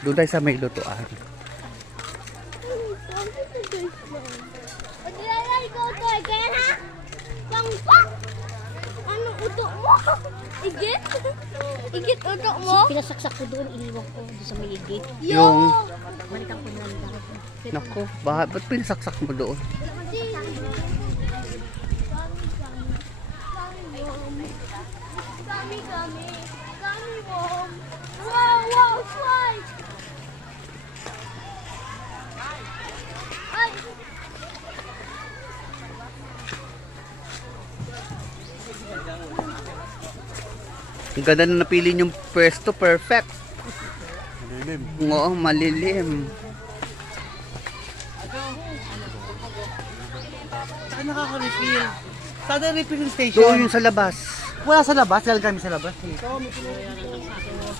Doon tayo sa may lutuan. Go to again, ha? Pangpak! Anong utok mo? Igit? Igit utok mo? Pinasaksak ko doon, iniwan ko doon sa may igit. Yung, Balikan ko na lang. nako, ba't pinasaksak mo doon? Gummy, Mom. Wow, slide! Ay! Ang ganda na napili yung pwesto, perfect. Malilim. Oo, malilim. Saan nakaka-refill? Saan ang refilling station? Doon yung sa labas. Wala sa labas, dahil kami sa labas. Eh.